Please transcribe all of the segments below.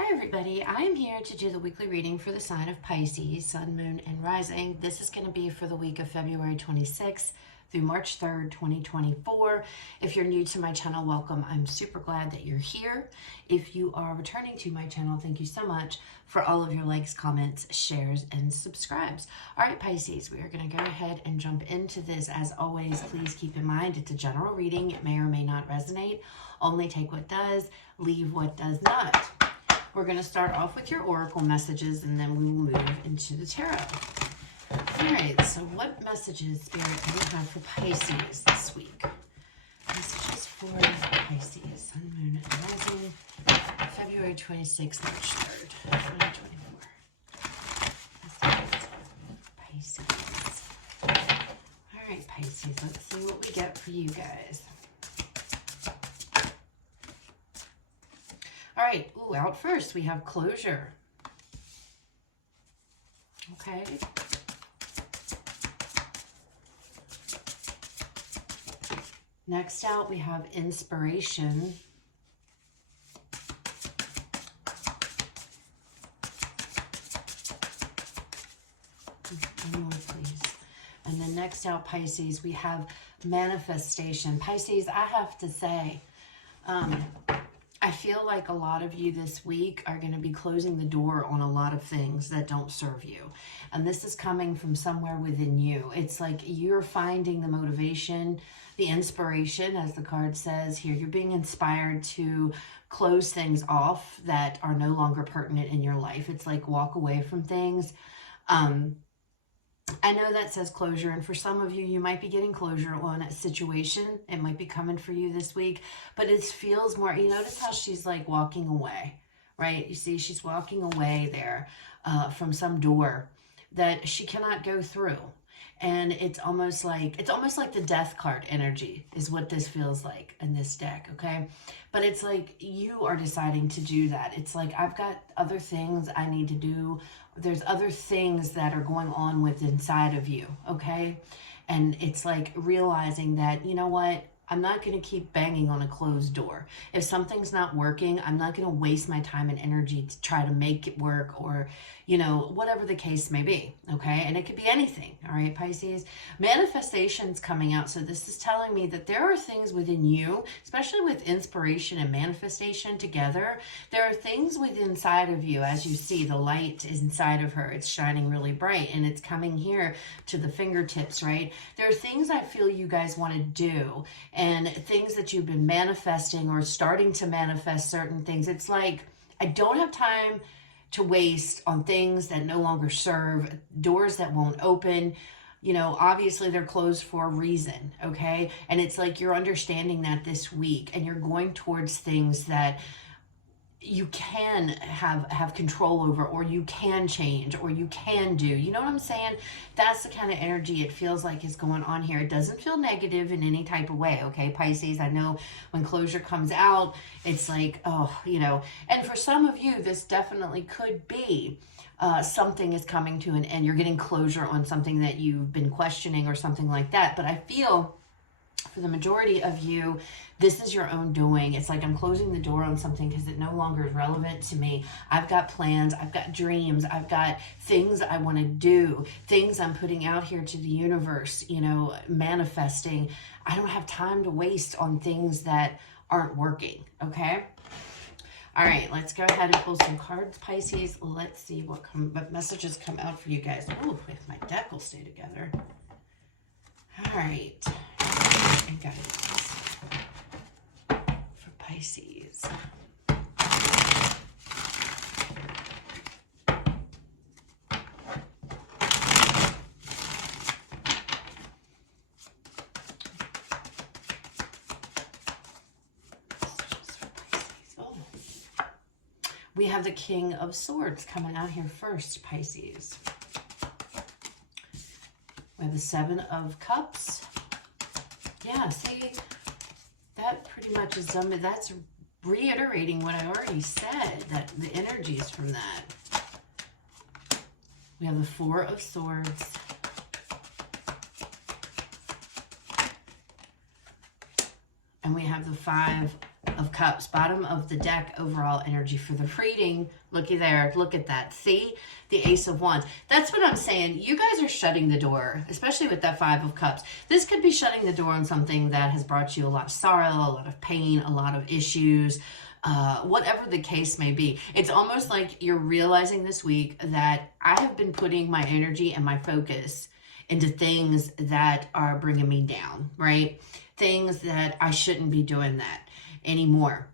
Hi everybody, I am here to do the weekly reading for the sign of Pisces, Sun, Moon, and Rising. This is going to be for the week of February 26th through March 3rd, 2024. If you're new to my channel, welcome. I'm super glad that you're here. If you are returning to my channel, thank you so much for all of your likes, comments, shares, and subscribes. All right, Pisces, we are going to go ahead and jump into this. As always, please keep in mind it's a general reading. It may or may not resonate. Only take what does, leave what does not. We're going to start off with your oracle messages, and then we will move into the tarot. All right, so what messages, Spirit, do you have for Pisces this week? Messages for Pisces, Sun, Moon, and Rising, February 26th, March 3rd, 2024. Pisces. All right, Pisces, let's see what we get for you guys. All right, ooh, out first, we have closure. Okay. Next out, we have inspiration. One more, please. And then next out, Pisces, we have manifestation. Pisces, I have to say, I feel like a lot of you this week are going to be closing the door on a lot of things that don't serve you. And this is coming from somewhere within you. It's like you're finding the motivation, the inspiration, as the card says here. You're being inspired to close things off that are no longer pertinent in your life. It's like walk away from things. I know that says closure, and for some of you, you might be getting closure on a situation. It might be coming for you this week, but it feels more, you notice how she's like walking away, right? You see, she's walking away there from some door that she cannot go through. And it's almost like the death card energy is what this feels like in this deck, okay? But it's like you are deciding to do that. It's like, I've got other things I need to do. There's other things that are going on with inside of you, okay? And it's like realizing that, you know what? I'm not going to keep banging on a closed door. If something's not working, I'm not going to waste my time and energy to try to make it work, or, you know, whatever the case may be, okay? And it could be anything, all right, Pisces? Manifestation's coming out, so this is telling me that there are things within you, especially with inspiration and manifestation together. There are things within inside of you. As you see, the light is inside of her. It's shining really bright, and it's coming here to the fingertips, right? There are things I feel you guys want to do, and things that you've been manifesting or starting to manifest certain things. It's like, I don't have time to waste on things that no longer serve, doors that won't open. You know, obviously they're closed for a reason, okay? And it's like you're understanding that this week, and you're going towards things that you can have control over, or you can change, or you can do. You know what I'm saying? That's the kind of energy it feels like is going on here. It doesn't feel negative in any type of way, okay, Pisces? I know when closure comes out, it's like, oh, you know, and for some of you, this definitely could be something is coming to an end. You're getting closure on something that you've been questioning or something like that. But I feel for the majority of you, this is your own doing. It's like I'm closing the door on something because it no longer is relevant to me. I've got plans, I've got dreams, I've got things I want to do, things I'm putting out here to the universe, you know, manifesting. I don't have time to waste on things that aren't working, okay? All right, let's go ahead and pull some cards, Pisces. Let's see what messages come out for you guys. Oh, if my deck will stay together. All right. And guidance for Pisces. Oh. We have the King of Swords coming out here first, Pisces. We have the Seven of Cups. Yeah, see, that pretty much is done. That's reiterating what I already said, that the energies from that. We have the Four of Swords. And we have the Five of Cups, bottom of the deck, overall energy for the reading. Looky there, look at that. See? The Ace of Wands. That's what I'm saying. You guys are shutting the door, especially with that Five of Cups. This could be shutting the door on something that has brought you a lot of sorrow, a lot of pain, a lot of issues, whatever the case may be. It's almost like you're realizing this week that I have been putting my energy and my focus into things that are bringing me down, right? Things that I shouldn't be doing that anymore.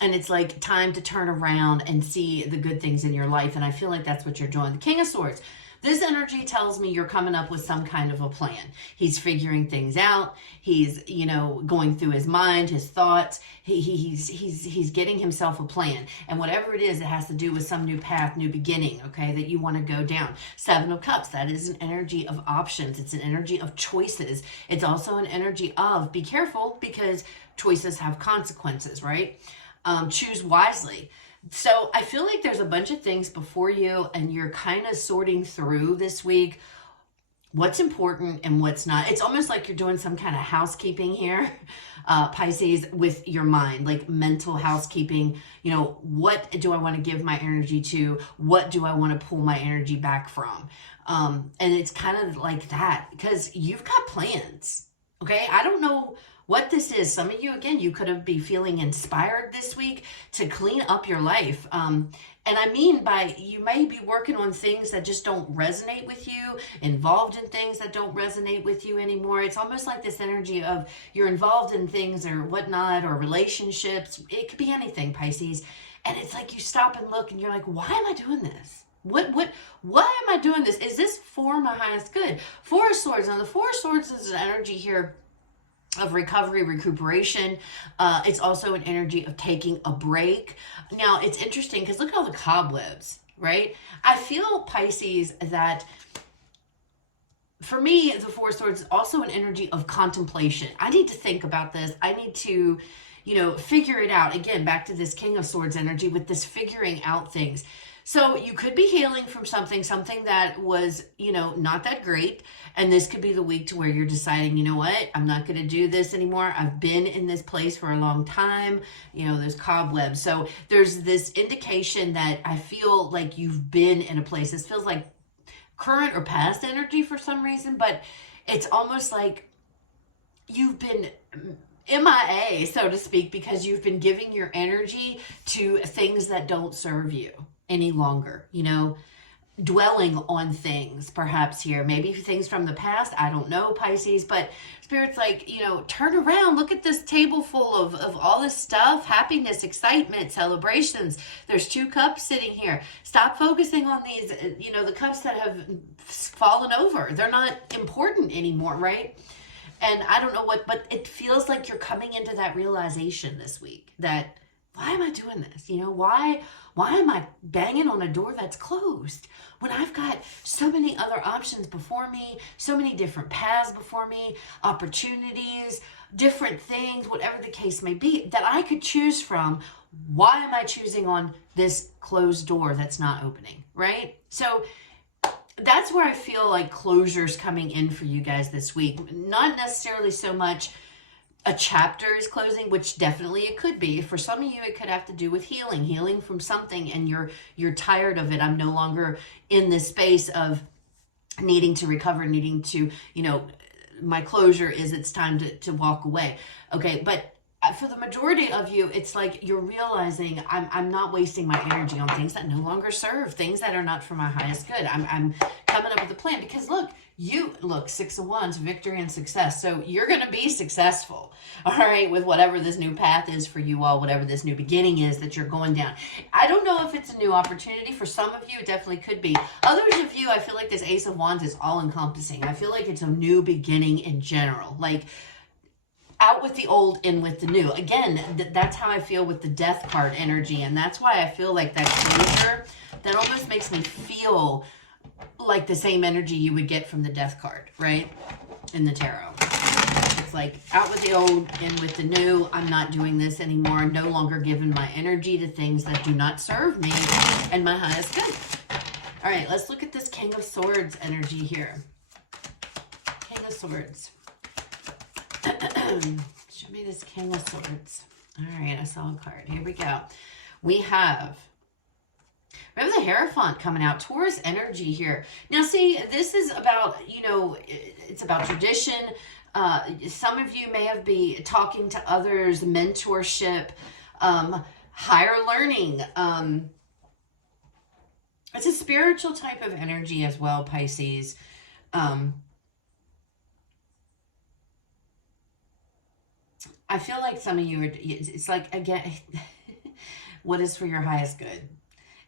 And it's like time to turn around and see the good things in your life. And I feel like that's what you're doing. The King of Swords. This energy tells me you're coming up with some kind of a plan. He's figuring things out. He's, you know, going through his mind, his thoughts. He's getting himself a plan. And whatever it is, it has to do with some new path, new beginning, okay, that you want to go down. Seven of Cups, that is an energy of options. It's an energy of choices. It's also an energy of be careful because choices have consequences, right? Choose wisely. So I feel like there's a bunch of things before you and you're kind of sorting through this week what's important and what's not. It's almost like you're doing some kind of housekeeping here, Pisces, with your mind, like mental housekeeping. You know, what do I want to give my energy to? What do I want to pull my energy back from? And it's kind of like that because you've got plans. Okay, I don't know what this is. Some of you, again, you could be feeling inspired this week to clean up your life. And I mean by you may be working on things that just don't resonate with you, involved in things that don't resonate with you anymore. It's almost like this energy of you're involved in things or whatnot or relationships. It could be anything, Pisces. And it's like you stop and look and you're like, why am I doing this? Why am I doing this? Is this for my highest good? Four of Swords. Now the Four of Swords is an energy here of recovery, recuperation. It's also an energy of taking a break. Now, it's interesting because look at all the cobwebs, right? I feel, Pisces, that for me, the Four of Swords is also an energy of contemplation. I need to think about this. I need to, you know, figure it out. Again, back to this King of Swords energy with this figuring out things. So you could be healing from something that was, you know, not that great. And this could be the week to where you're deciding, you know what, I'm not going to do this anymore. I've been in this place for a long time. You know, there's cobwebs. So there's this indication that I feel like you've been in a place. This feels like current or past energy for some reason, but it's almost like you've been MIA, so to speak, because you've been giving your energy to things that don't serve you any longer, you know, dwelling on things perhaps here, maybe things from the past, I don't know, Pisces, but Spirit's like, you know, turn around, look at this table full of all this stuff, happiness, excitement, celebrations. There's two cups sitting here. Stop focusing on these, you know, the cups that have fallen over. They're not important anymore, right? And I don't know what, but it feels like you're coming into that realization this week that why am I doing this? You know, why am I banging on a door that's closed when I've got so many other options before me, so many different paths before me, opportunities, different things, whatever the case may be, that I could choose from? Why am I choosing on this closed door that's not opening, right? So that's where I feel like closure's coming in for you guys this week. Not necessarily so much a chapter is closing, which definitely it could be. For some of you, it could have to do with healing from something, and you're tired of it. I'm no longer in this space of needing to recover, needing to, you know, my closure is it's time to walk away. Okay, but for the majority of you, it's like you're realizing I'm not wasting my energy on things that no longer serve, things that are not for my highest good. I'm coming up with a plan because look, Six of Wands, victory and success. So you're going to be successful, all right, with whatever this new path is for you all, whatever this new beginning is that you're going down. I don't know if it's a new opportunity. For some of you, it definitely could be. Others of you, I feel like this Ace of Wands is all encompassing. I feel like it's a new beginning in general. Like, out with the old, in with the new. Again, that's how I feel with the Death card energy, and that's why I feel like that closure, that almost makes me feel like the same energy you would get from the Death card, right? In the tarot. It's like out with the old, in with the new. I'm not doing this anymore. I'm no longer giving my energy to things that do not serve me and my highest good. All right, let's look at this King of Swords energy here. King of Swords. Show me this King of Swords. All right, I saw a card. Here we go. We have the Hierophant coming out. Taurus energy here. Now, see, this is about, it's about tradition. Some of you may have been talking to others, mentorship, higher learning. It's a spiritual type of energy as well, Pisces. I feel like some of you are, it's like, again, what is for your highest good?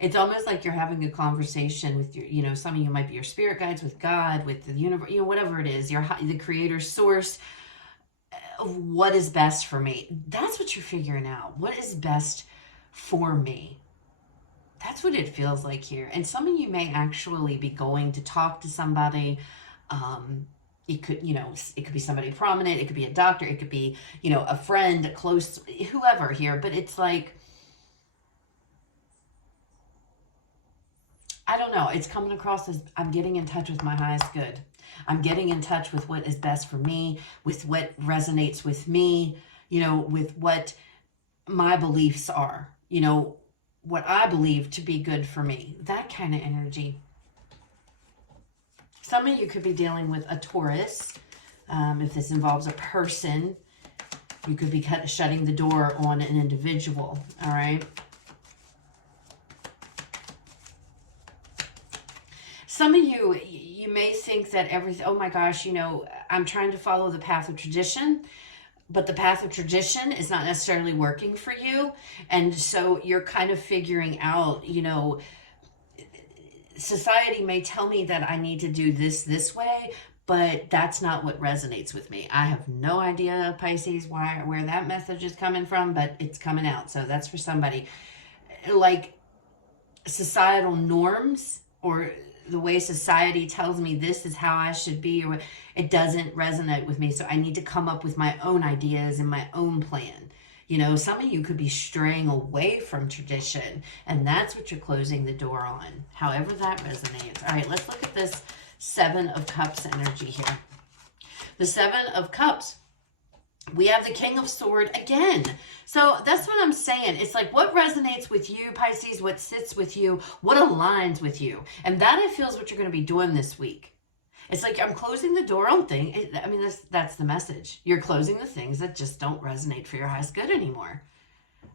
It's almost like you're having a conversation with your, some of you might be your spirit guides, with God, with the universe, whatever it is, the creator source of what is best for me. That's what you're figuring out. What is best for me? That's what it feels like here. And some of you may actually be going to talk to somebody. It could, it could be somebody prominent. It could be a doctor. It could be, a friend, a close, whoever here. But it's like, I don't know. It's coming across as I'm getting in touch with my highest good. I'm getting in touch with what is best for me, with what resonates with me, with what my beliefs are, what I believe to be good for me. That kind of energy. Some of you could be dealing with a Taurus. If this involves a person, you could be shutting the door on an individual, all right? Some of you may think that everything, oh my gosh, I'm trying to follow the path of tradition, but the path of tradition is not necessarily working for you. And so you're kind of figuring out, society may tell me that I need to do this way, but that's not what resonates with me. I have no idea, Pisces, where that message is coming from, but it's coming out. So that's for somebody. Like societal norms, or the way society tells me this is how I should be, or it doesn't resonate with me. So I need to come up with my own ideas and my own plan. Some of you could be straying away from tradition, and that's what you're closing the door on, however that resonates. All right, let's look at this Seven of Cups energy here. The Seven of Cups. We have the King of Swords again. So that's what I'm saying. It's like what resonates with you, Pisces, what sits with you, what aligns with you. And that, I feel, is what you're going to be doing this week. It's like I'm closing the door on things. I mean, that's the message. You're closing the things that just don't resonate for your highest good anymore.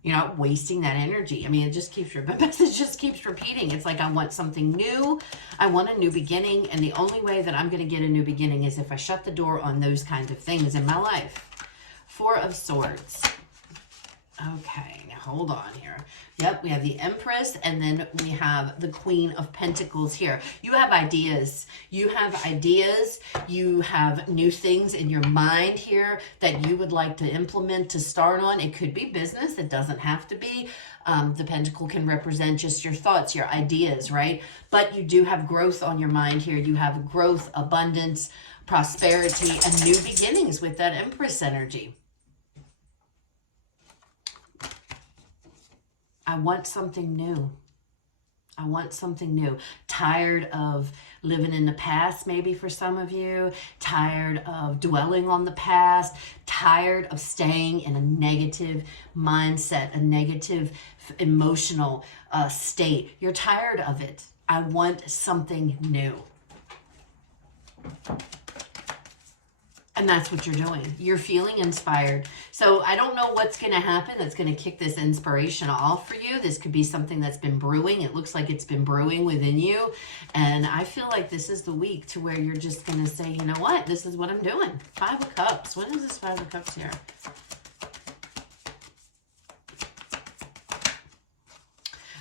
You're not wasting that energy. I mean, the message just keeps repeating. It's like I want something new. I want a new beginning. And the only way that I'm going to get a new beginning is if I shut the door on those kinds of things in my life. Four of Swords. Okay, now hold on here. Yep, we have the Empress, and then we have the Queen of Pentacles here. You have ideas. You have ideas. You have new things in your mind here that you would like to implement, to start on. It could be business. It doesn't have to be. The Pentacle can represent just your thoughts, your ideas, right? But you do have growth on your mind here. You have growth, abundance, prosperity, and new beginnings with that Empress energy. I want something new. I want something new. Tired of living in the past, maybe for some of you. Tired of dwelling on the past. Tired of staying in a negative mindset, a negative emotional state. You're tired of it. I want something new. And that's what you're doing. You're feeling inspired. So I don't know what's going to happen that's going to kick this inspiration off for you. This could be something that's been brewing. It looks like it's been brewing within you. And I feel like this is the week to where you're just going to say, you know what? This is what I'm doing. Five of Cups. What is this Five of Cups here?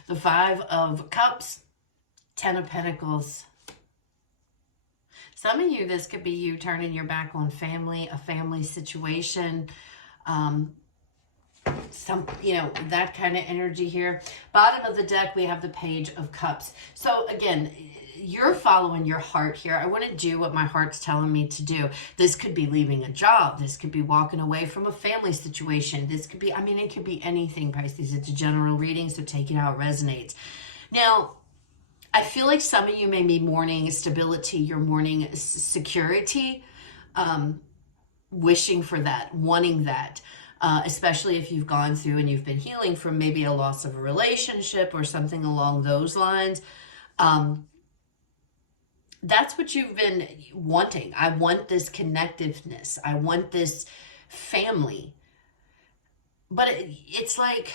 The Five of Cups. Ten of Pentacles. Some of you, this could be you turning your back on family, a family situation, that kind of energy here. Bottom of the deck, we have the Page of Cups. So again, you're following your heart here. I want to do what my heart's telling me to do. This could be leaving a job. This could be walking away from a family situation. This could be, it could be anything, Pisces. It's a general reading, so take it how it resonates. Now, I feel like some of you may be mourning stability, you're mourning security, wishing for that, wanting that. especially if you've gone through and you've been healing from maybe a loss of a relationship or something along those lines. That's what you've been wanting. I want this connectiveness. I want this family. But it's like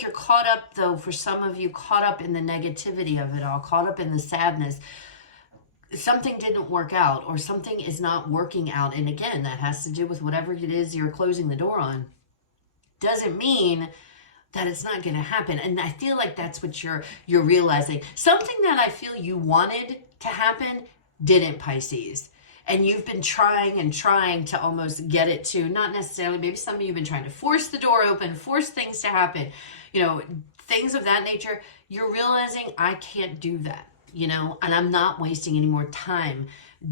you're caught up, though, for some of you, caught up in the negativity of it all, caught up in the sadness. Something didn't work out, or something is not working out. And again, that has to do with whatever it is you're closing the door on. Doesn't mean that it's not going to happen. And I feel like that's what you're realizing. Something that I feel you wanted to happen didn't, Pisces. And you've been trying and trying to almost get it to, not necessarily, maybe some of you have been trying to force the door open, force things to happen, things of that nature. You're realizing, I can't do that, and I'm not wasting any more time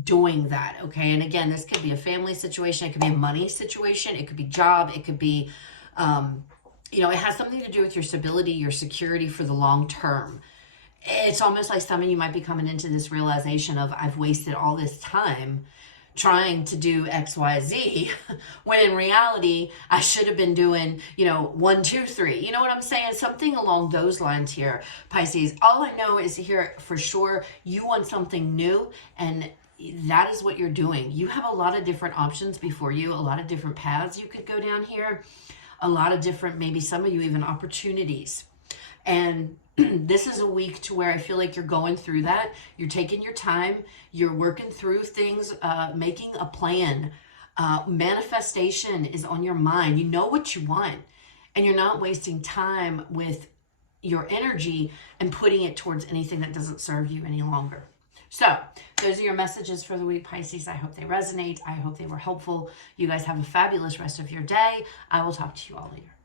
doing that, okay? And again, this could be a family situation. It could be a money situation. It could be job. It could be, it has something to do with your stability, your security for the long term. It's almost like some of you might be coming into this realization of, I've wasted all this time trying to do X, Y, Z, when in reality, I should have been doing, 1, 2, 3. You know what I'm saying? Something along those lines here, Pisces. All I know is here for sure, you want something new, and that is what you're doing. You have a lot of different options before you, a lot of different paths you could go down here, a lot of different, maybe some of you even opportunities. And this is a week to where I feel like you're going through that. You're taking your time. You're working through things, making a plan. Manifestation is on your mind. You know what you want. And you're not wasting time with your energy and putting it towards anything that doesn't serve you any longer. So those are your messages for the week, Pisces. I hope they resonate. I hope they were helpful. You guys have a fabulous rest of your day. I will talk to you all later.